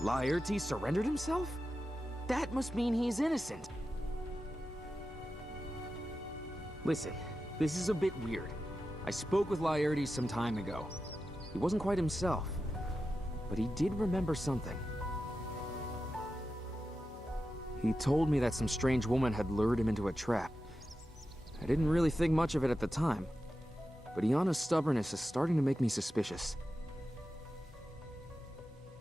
Laertes surrendered himself? That must mean he's innocent. Listen, this is a bit weird. I spoke with Laertes some time ago. He wasn't quite himself, but he did remember something. He told me that some strange woman had lured him into a trap. I didn't really think much of it at the time, but Iana's stubbornness is starting to make me suspicious.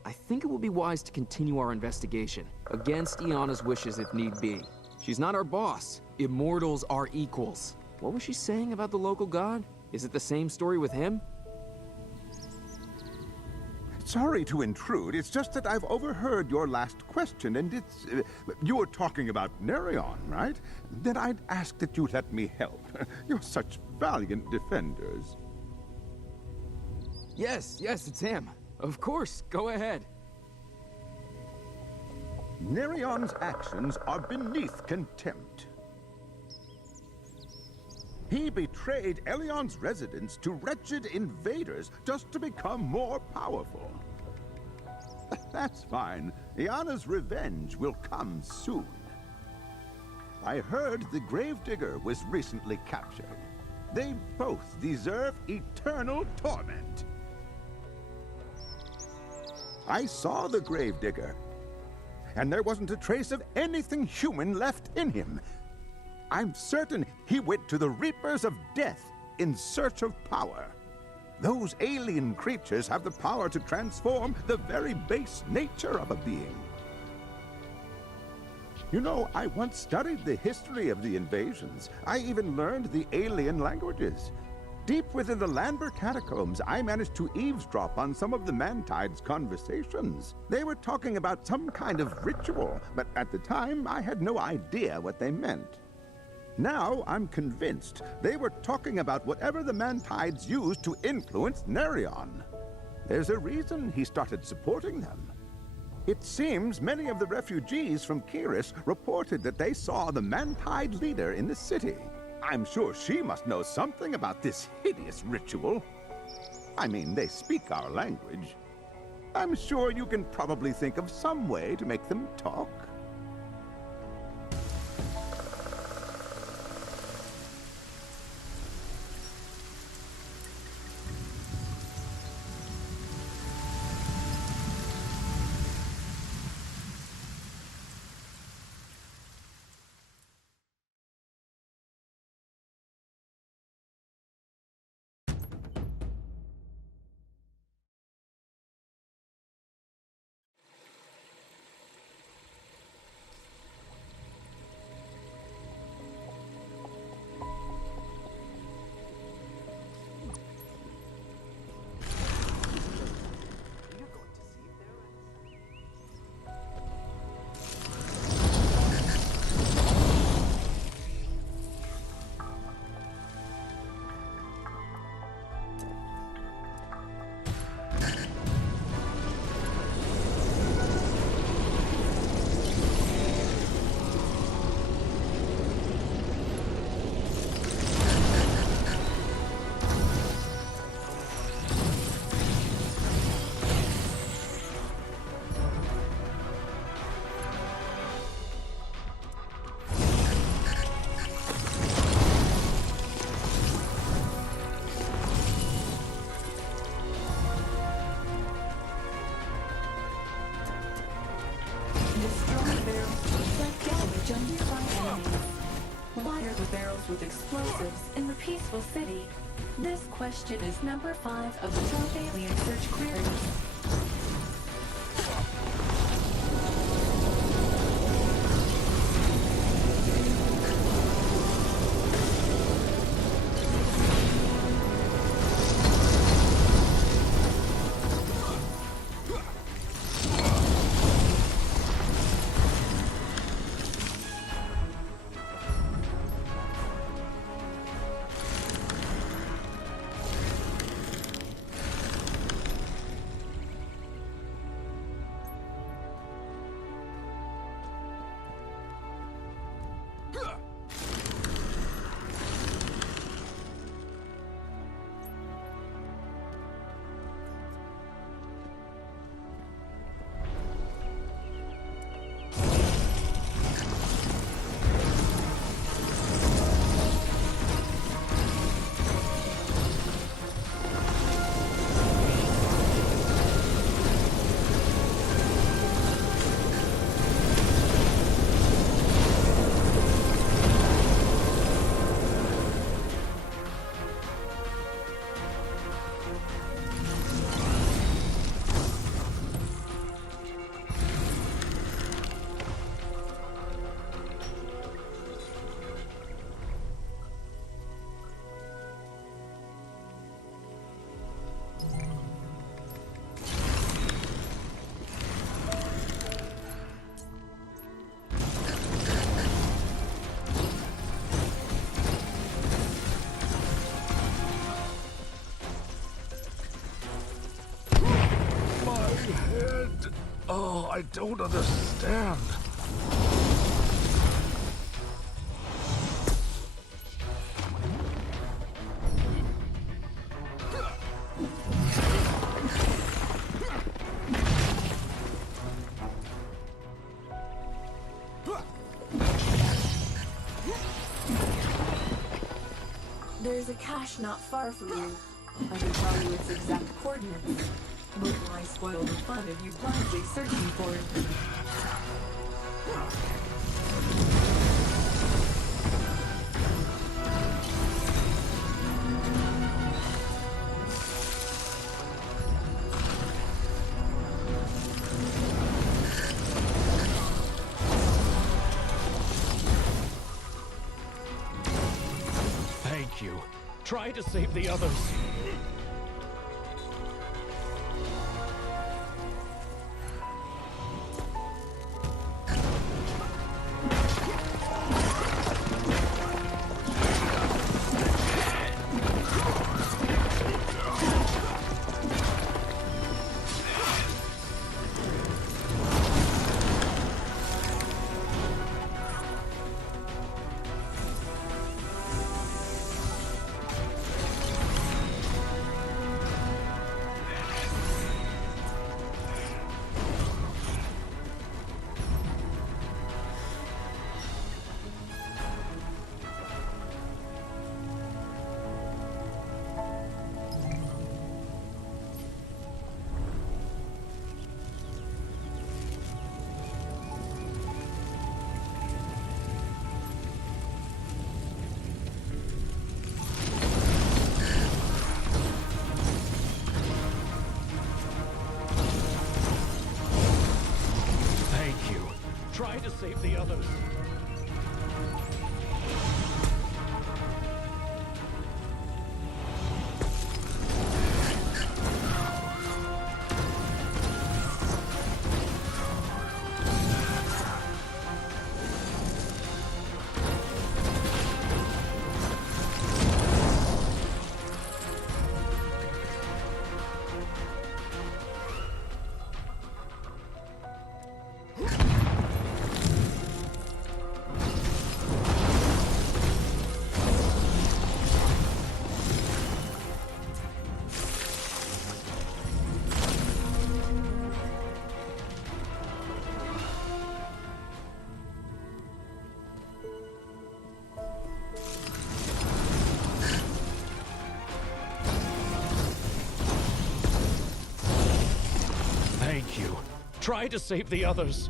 I think it will be wise to continue our investigation, against Iana's wishes if need be. She's not our boss. Immortals are equals. What was she saying about the local god? Is it the same story with him? Sorry to intrude, it's just that I've overheard your last question, and it's... you were talking about Nerion, right? Then I'd ask that you let me help. You're such valiant defenders. Yes, it's him. Of course, go ahead. Nerion's actions are beneath contempt. He betrayed Elion's residents to wretched invaders just to become more powerful. That's fine. Iana's revenge will come soon. I heard the Gravedigger was recently captured. They both deserve eternal torment. I saw the Gravedigger, and there wasn't a trace of anything human left in him. I'm certain he went to the Reapers of Death in search of power. Those alien creatures have the power to transform the very base nature of a being. You know, I once studied the history of the invasions. I even learned the alien languages. Deep within the Landber catacombs, I managed to eavesdrop on some of the Mantide's conversations. They were talking about some kind of ritual, but at the time, I had no idea what they meant. Now, I'm convinced they were talking about whatever the Mantides used to influence Nerion. There's a reason he started supporting them. It seems many of the refugees from Kiris reported that they saw the Mantide leader in the city. I'm sure she must know something about this hideous ritual. I mean, they speak our language. I'm sure you can probably think of some way to make them talk. Why are the barrels with explosives in the peaceful city? This question is number 5 of the 12 alien search queries. I don't understand. There's a cache not far from you. I can tell you its exact coordinates. But why spoil the fun of you blindly searching for it? Thank you. Try to save the others. Try to save the others. Thank you. Try to save the others.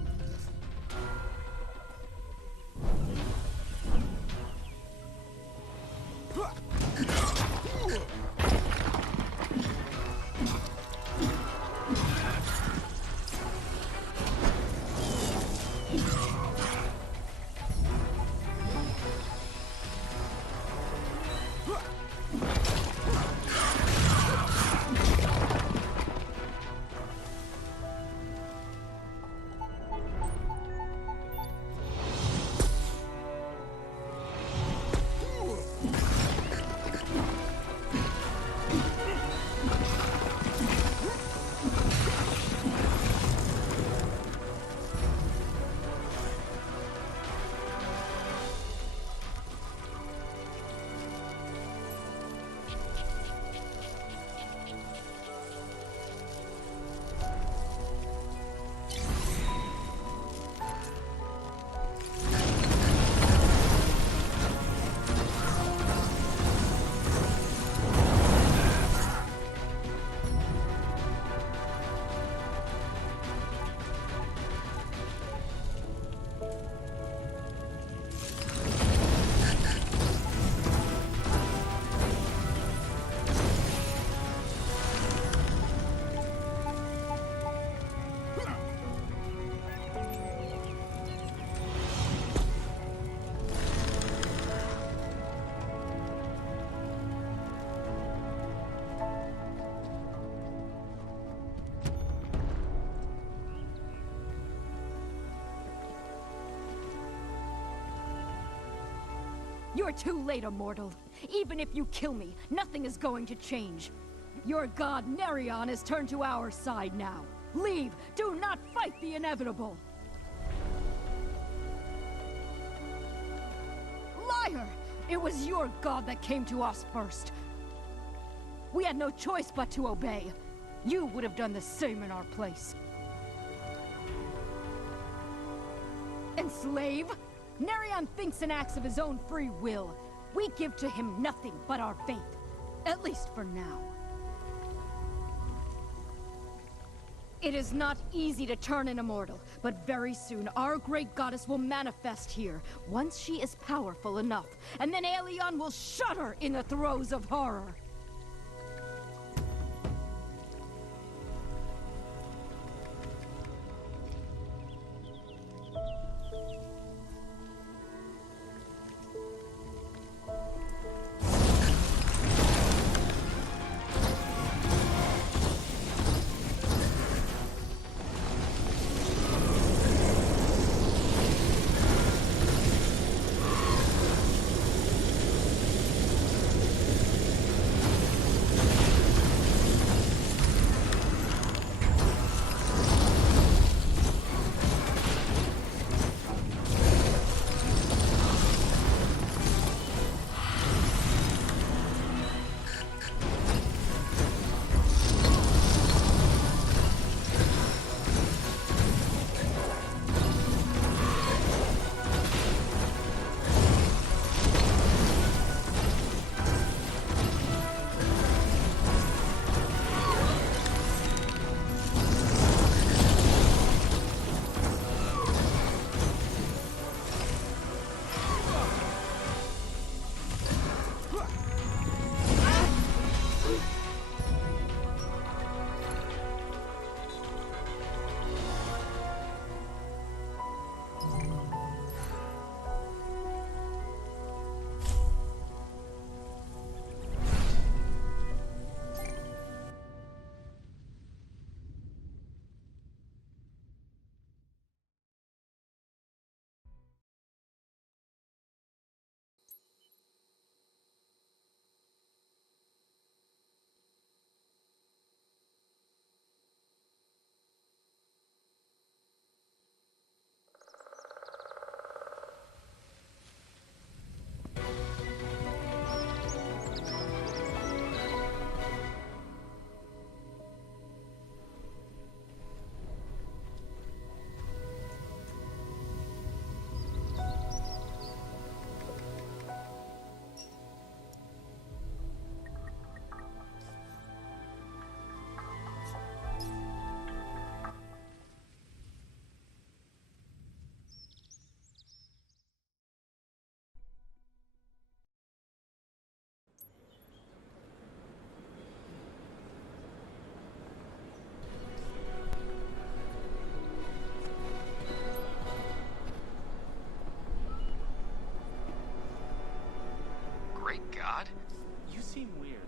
You're too late, immortal. Even if you kill me, nothing is going to change. Your god, Nerion, has turned to our side now. Leave! Do not fight the inevitable! Liar! It was your god that came to us first. We had no choice but to obey. You would have done the same in our place. Enslave? Nerion thinks and acts of his own free will. We give to him nothing but our faith. At least for now. It is not easy to turn an immortal, but very soon our great goddess will manifest here, once she is powerful enough, and then Aelion will shudder in the throes of horror. Great God? You seem weird.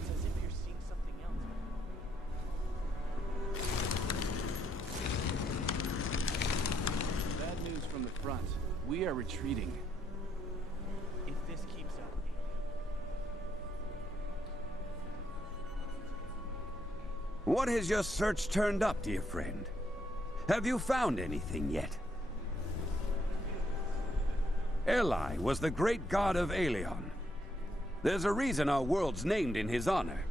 It's as if you're seeing something else. Bad news from the front. We are retreating. If this keeps up, What has your search turned up, dear friend? Have you found anything yet? Eli was the great god of Aelion. There's a reason our world's named in his honor.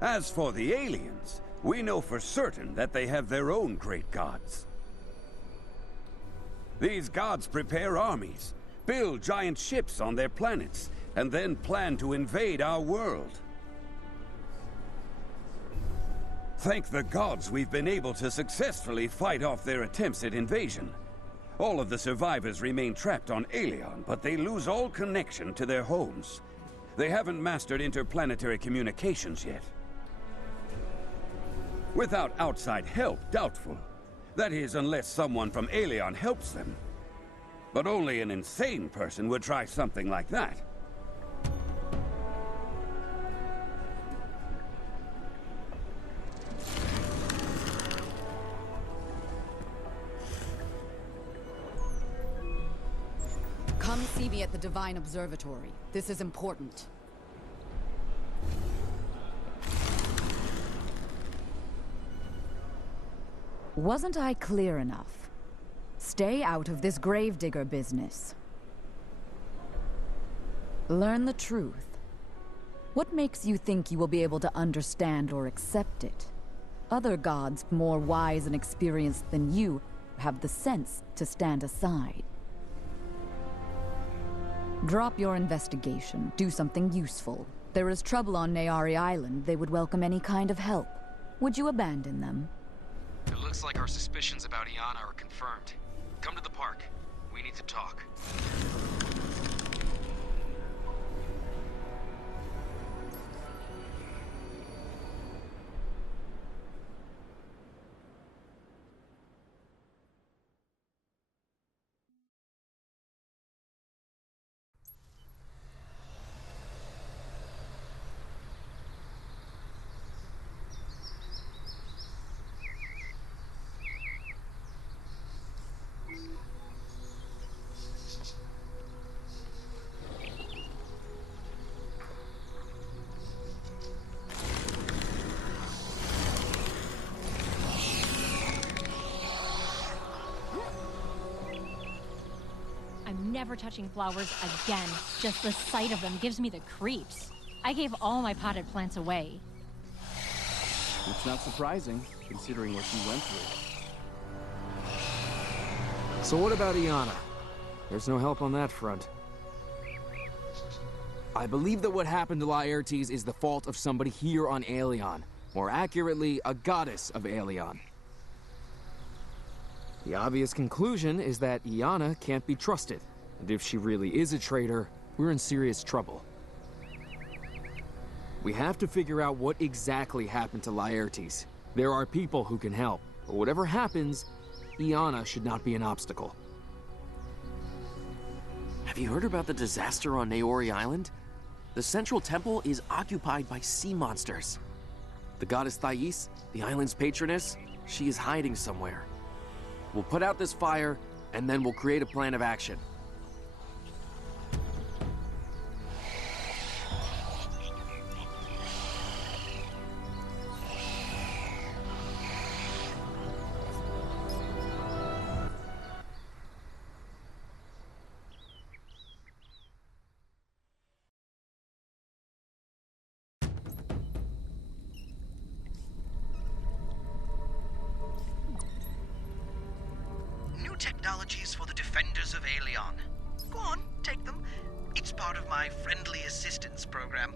As for the aliens, we know for certain that they have their own great gods. These gods prepare armies, build giant ships on their planets, and then plan to invade our world. Thank the gods we've been able to successfully fight off their attempts at invasion. All of the survivors remain trapped on Aelion, but they lose all connection to their homes. They haven't mastered interplanetary communications yet. Without outside help, doubtful. That is, unless someone from Aelion helps them. But only an insane person would try something like that. Come see me at the Divine Observatory. This is important. Wasn't I clear enough? Stay out of this gravedigger business. Learn the truth. What makes you think you will be able to understand or accept it? Other gods more wise and experienced than you have the sense to stand aside. Drop your investigation. Do something useful. There is trouble on Nayari Island. They would welcome any kind of help. Would you abandon them? It looks like our suspicions about Iana are confirmed. Come to the park. We need to talk. I'm never touching flowers again. Just the sight of them gives me the creeps. I gave all my potted plants away. It's not surprising, considering what she went through. So what about Iana? There's no help on that front. I believe that what happened to Laertes is the fault of somebody here on Aelion. More accurately, a goddess of Aelion. The obvious conclusion is that Iana can't be trusted, and if she really is a traitor, we're in serious trouble. We have to figure out what exactly happened to Laertes. There are people who can help, but whatever happens, Iana should not be an obstacle. Have you heard about the disaster on Naori Island? The central temple is occupied by sea monsters. The goddess Thais, the island's patroness, she is hiding somewhere. We'll put out this fire, and then we'll create a plan of action. Technologies for the defenders of Aelion. Go on, take them. It's part of my friendly assistance program.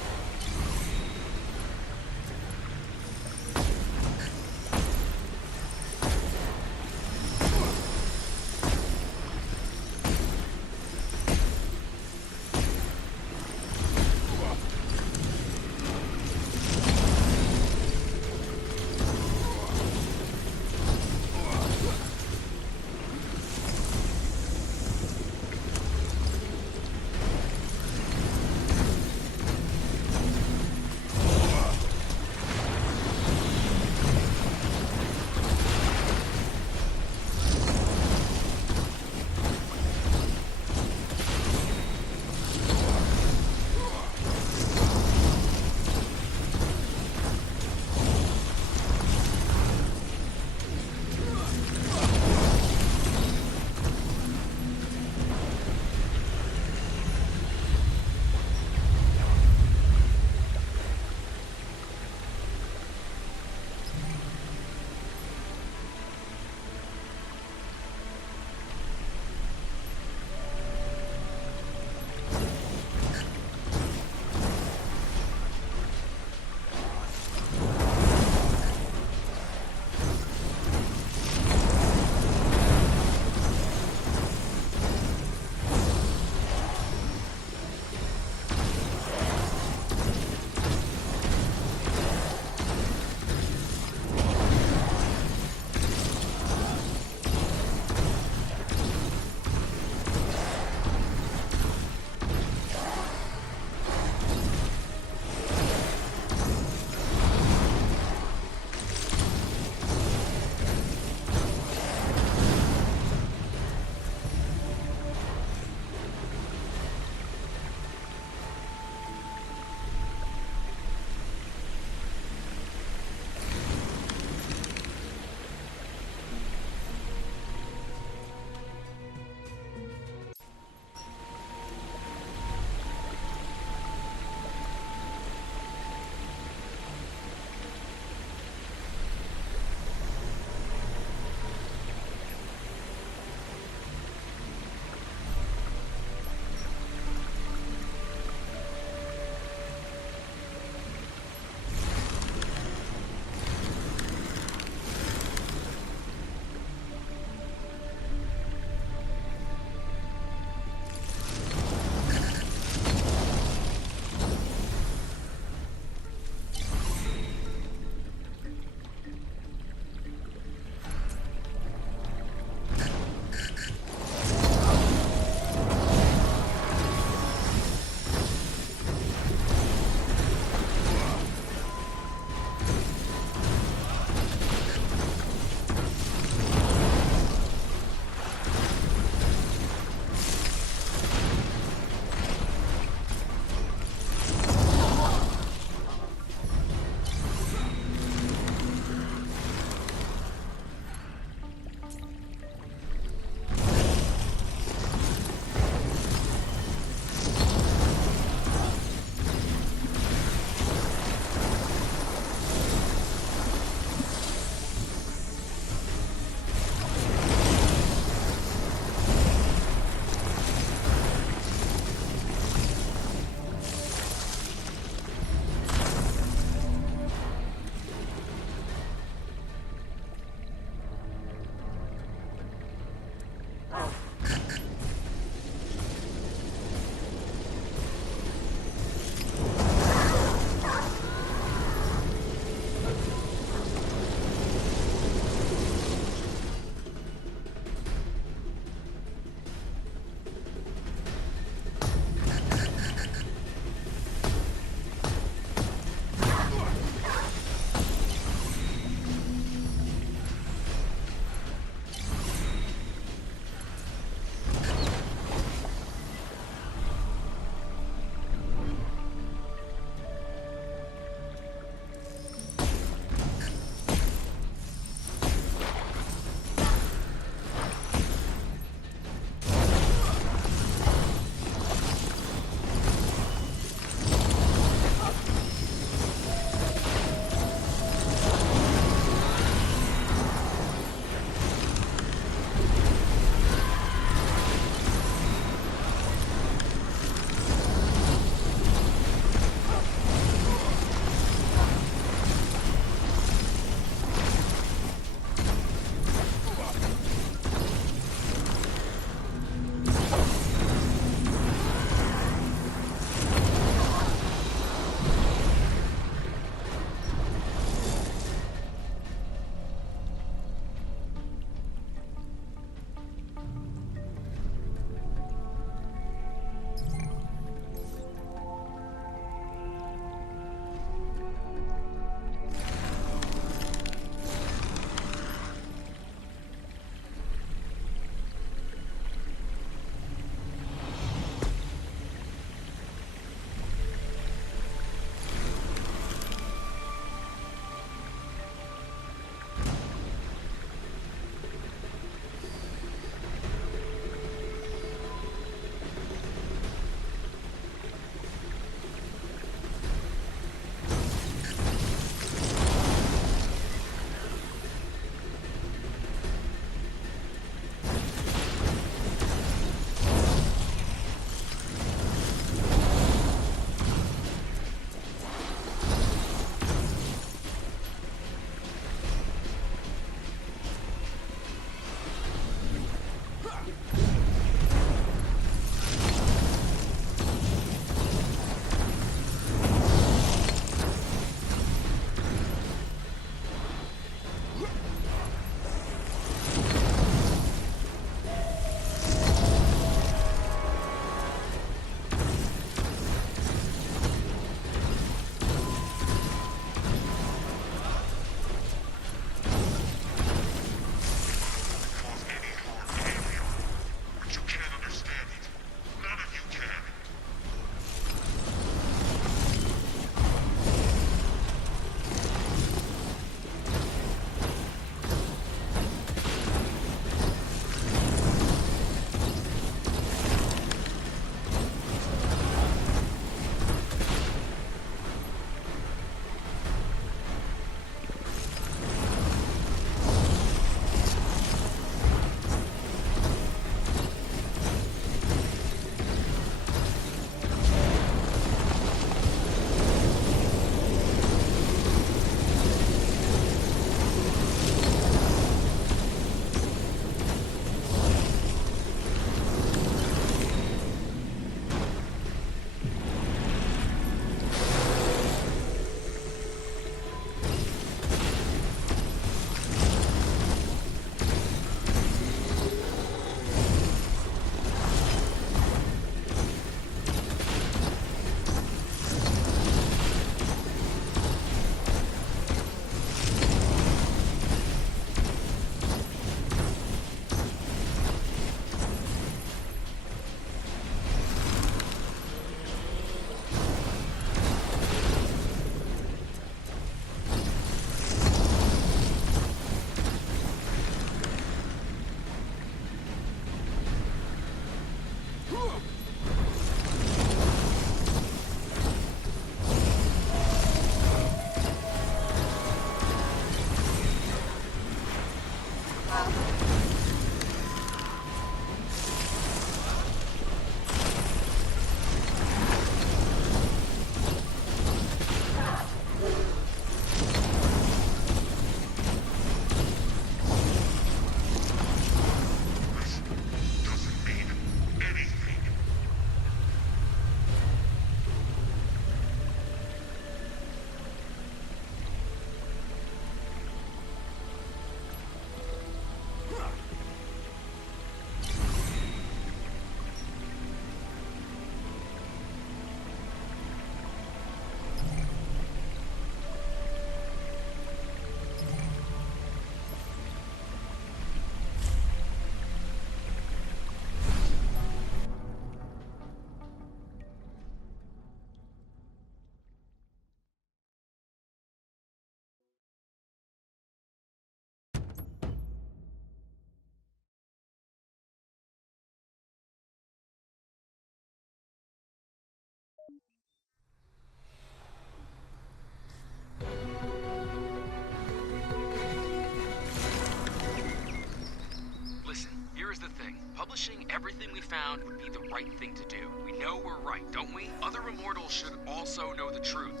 the thing. Publishing everything we found would be the right thing to do. We know we're right, don't we? Other immortals should also know the truth.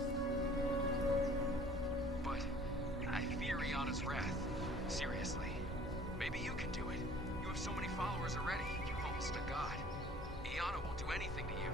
But I fear Iana's wrath. Seriously. Maybe you can do it. You have so many followers already. You're almost a god. Iana won't do anything to you.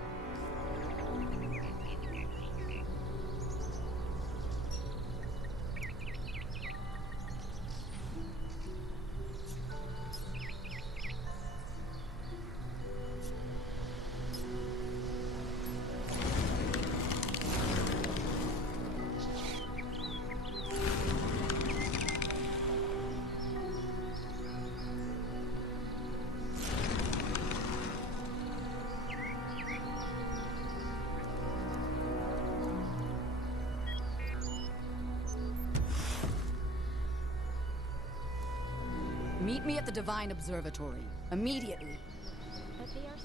Meet me at the Divine Observatory. Immediately. But they are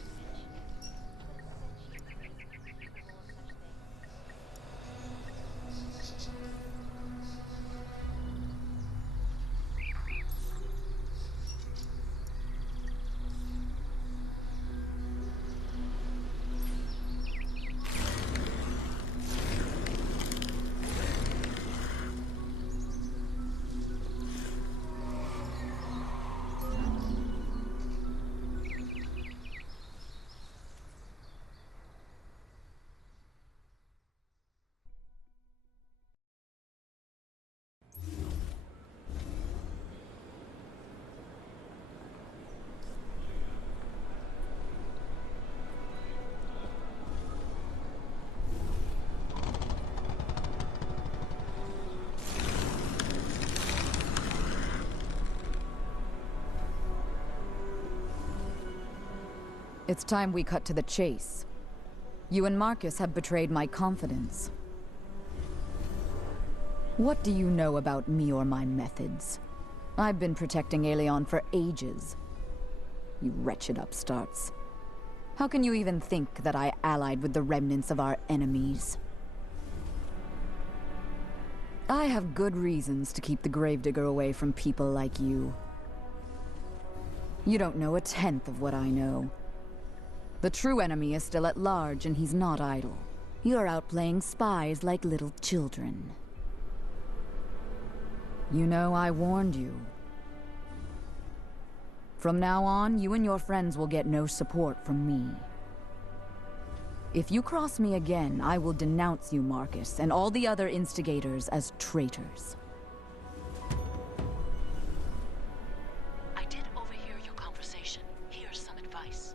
It's time we cut to the chase. You and Marcus have betrayed my confidence. What do you know about me or my methods? I've been protecting Aelion for ages. You wretched upstarts. How can you even think that I allied with the remnants of our enemies? I have good reasons to keep the Gravedigger away from people like you. You don't know a tenth of what I know. The true enemy is still at large, and he's not idle. You're out playing spies like little children. You know, I warned you. From now on, you and your friends will get no support from me. If you cross me again, I will denounce you, Marcus, and all the other instigators as traitors. I did overhear your conversation. Here's some advice.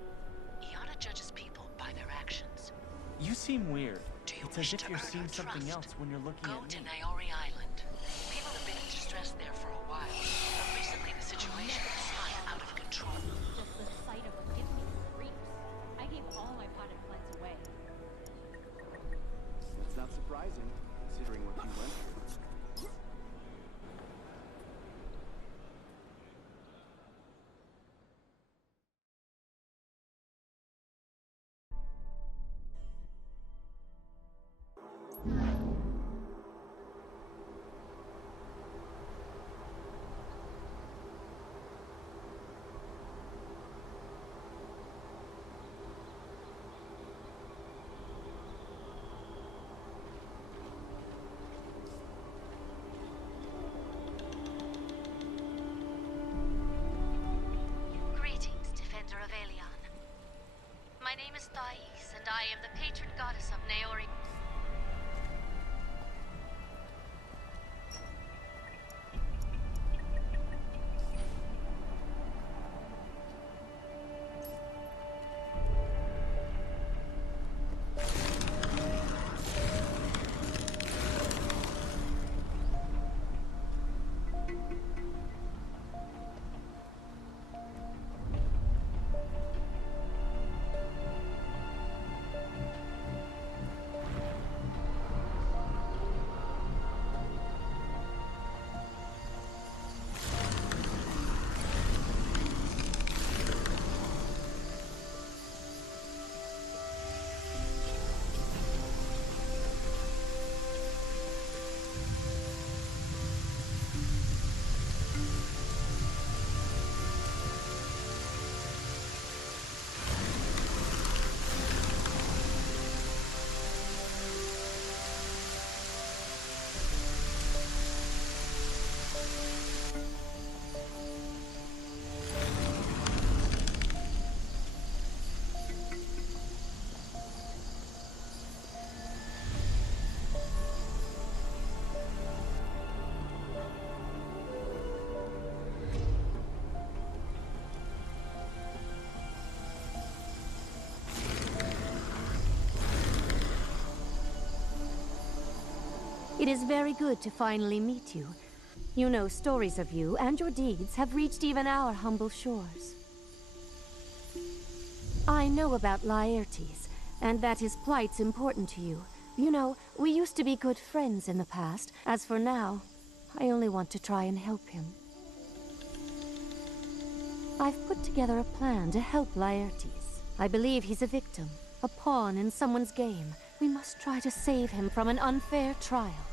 Iana judges people by their actions. You seem weird. Do you It's wish as to if you're earn seeing her something trust? else when you're looking Go at to me. Naori Island. People have been in distress there for a while, but recently the situation has gotten out of control. just the sight of them gives me the creeps. I gave all my potted plants away. That's not surprising, considering what you went through. Greetings, Defender of Aelion. My name is Thais, and I am the patron goddess of Naori. It is very good to finally meet you. You know, stories of you and your deeds have reached even our humble shores. I know about Laertes, and that his plight's important to you. You know, we used to be good friends in the past. As for now, I only want to try and help him. I've put together a plan to help Laertes. I believe he's a victim, a pawn in someone's game. We must try to save him from an unfair trial.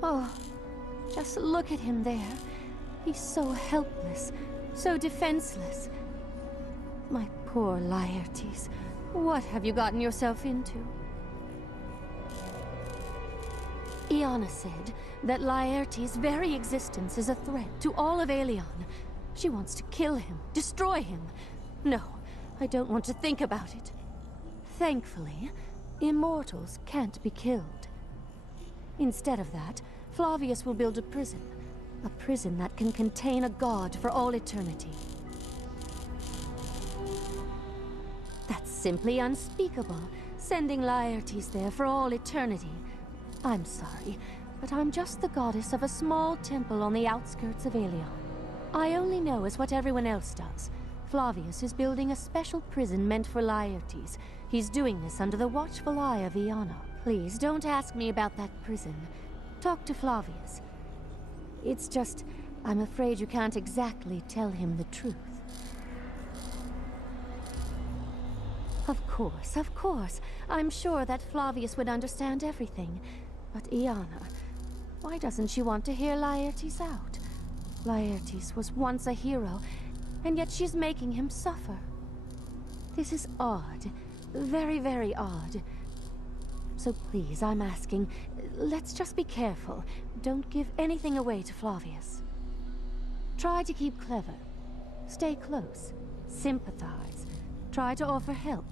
Oh, just look at him there. He's so helpless, so defenseless. My poor Laertes, what have you gotten yourself into? Iana said that Laertes' very existence is a threat to all of Aelion. She wants to kill him, destroy him. No, I don't want to think about it. Thankfully, immortals can't be killed. Instead of that, Flavius will build a prison that can contain a god for all eternity. That's simply unspeakable, sending Laertes there for all eternity. I'm sorry, but I'm just the goddess of a small temple on the outskirts of Aelion. I only know as what everyone else does. Flavius is building a special prison meant for Laertes. He's doing this under the watchful eye of Iana. Please, don't ask me about that prison. Talk to Flavius. It's just, I'm afraid you can't exactly tell him the truth. Of course. I'm sure that Flavius would understand everything. But Iana, why doesn't she want to hear Laertes out? Laertes was once a hero, and yet she's making him suffer. This is odd. Very, very odd. So please, I'm asking, let's just be careful. Don't give anything away to Flavius. Try to keep clever. Stay close. Sympathize. Try to offer help.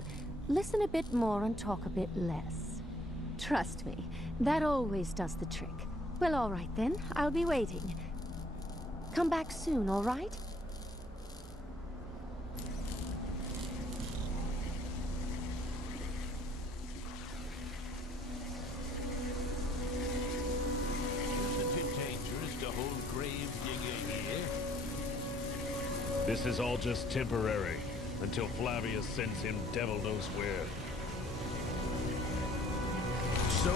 Listen a bit more and talk a bit less. Trust me, that always does the trick. Well, all right then. I'll be waiting. Come back soon, all right? This is all just temporary, until Flavius sends him devil knows where. So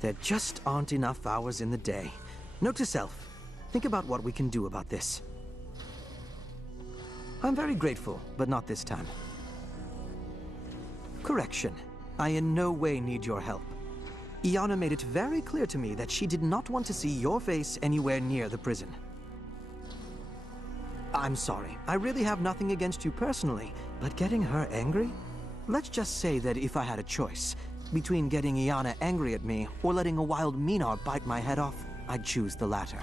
there just aren't enough hours in the day. Note to self, think about what we can do about this. I'm very grateful, but not this time. Correction. I in no way need your help. Iana made it very clear to me that she did not want to see your face anywhere near the prison. I'm sorry. I really have nothing against you personally, but getting her angry? Let's just say that if I had a choice between getting Iana angry at me or letting a wild Minar bite my head off, I'd choose the latter.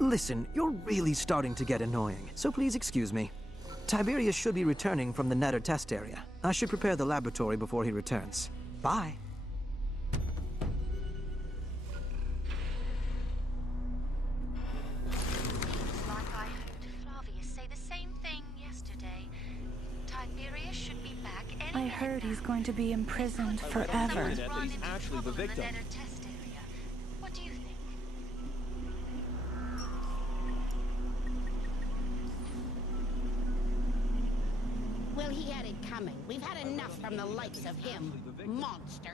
Listen, you're really starting to get annoying, so please excuse me. Tiberius should be returning from the Nether test area. I should prepare the laboratory before he returns. Bye. heard he's going to be imprisoned forever. That he's actually the victim. What do you think? Well, he had it coming. We've had enough from the likes of him. Monster.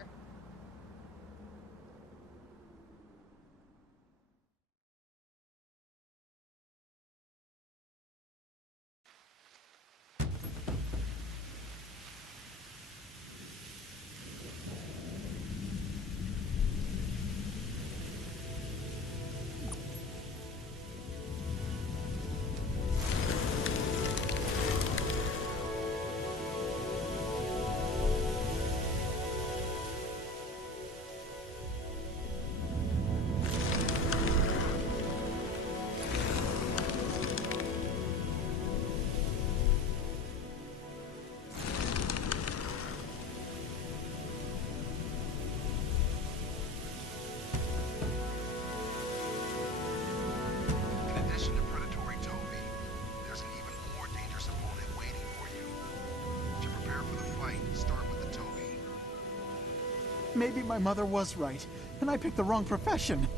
Maybe my mother was right, and I picked the wrong profession.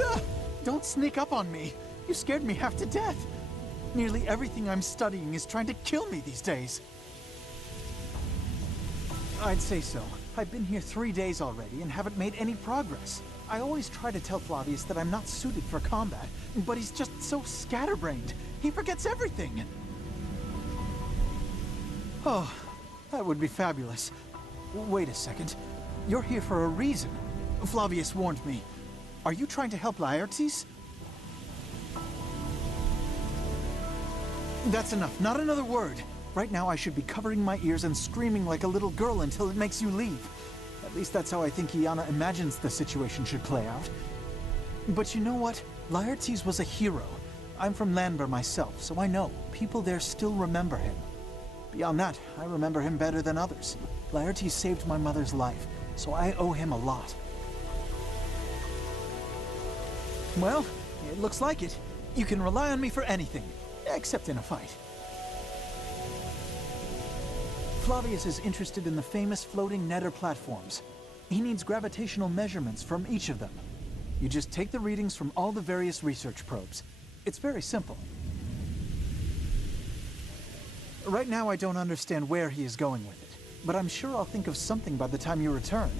Ah! Don't sneak up on me. You scared me half to death. Nearly everything I'm studying is trying to kill me these days. I'd say so. I've been here 3 days already and haven't made any progress. I always try to tell Flavius that I'm not suited for combat, but he's just so scatterbrained. He forgets everything. Oh, that would be fabulous. Wait a second. You're here for a reason. Flavius warned me. Are you trying to help Laertes? That's enough. Not another word. Right now I should be covering my ears and screaming like a little girl until it makes you leave. At least that's how I think Iana imagines the situation should play out. But you know what? Laertes was a hero. I'm from Lanber myself, so I know. People there still remember him. Beyond that, I remember him better than others. Laertes saved my mother's life, so I owe him a lot. Well, it looks like it. You can rely on me for anything, except in a fight. Flavius is interested in the famous floating nether platforms. He needs gravitational measurements from each of them. You just take the readings from all the various research probes. It's very simple. Right now I don't understand where he is going with it, but I'm sure I'll think of something by the time you return.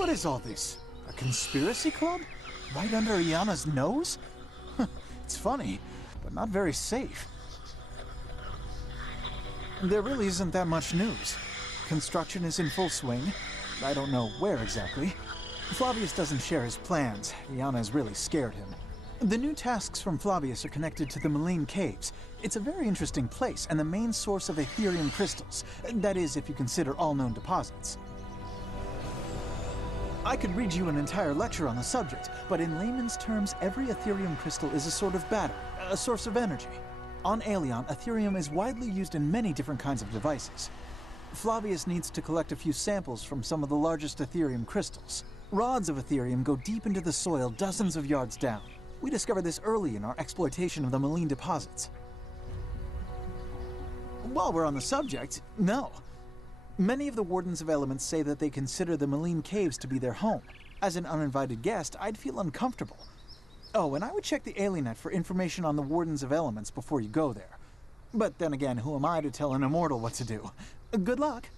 What is all this? A conspiracy club? Right under Iana's nose? It's funny, but not very safe. There really isn't that much news. Construction is in full swing. I don't know where exactly. Flavius doesn't share his plans. Iana has really scared him. The new tasks from Flavius are connected to the Malign Caves. It's a very interesting place and the main source of Ethereum crystals. That is, if you consider all known deposits. I could read you an entire lecture on the subject, but in layman's terms, every Ethereum crystal is a sort of battery, a source of energy. On Aelion, Ethereum is widely used in many different kinds of devices. Flavius needs to collect a few samples from some of the largest Ethereum crystals. Rods of Ethereum go deep into the soil dozens of yards down. We discovered this early in our exploitation of the Malign deposits. While we're on the subject, no. Many of the Wardens of Elements say that they consider the Malign Caves to be their home. As an uninvited guest, I'd feel uncomfortable. Oh, and I would check the Alienet for information on the Wardens of Elements before you go there. But then again, who am I to tell an immortal what to do? Good luck!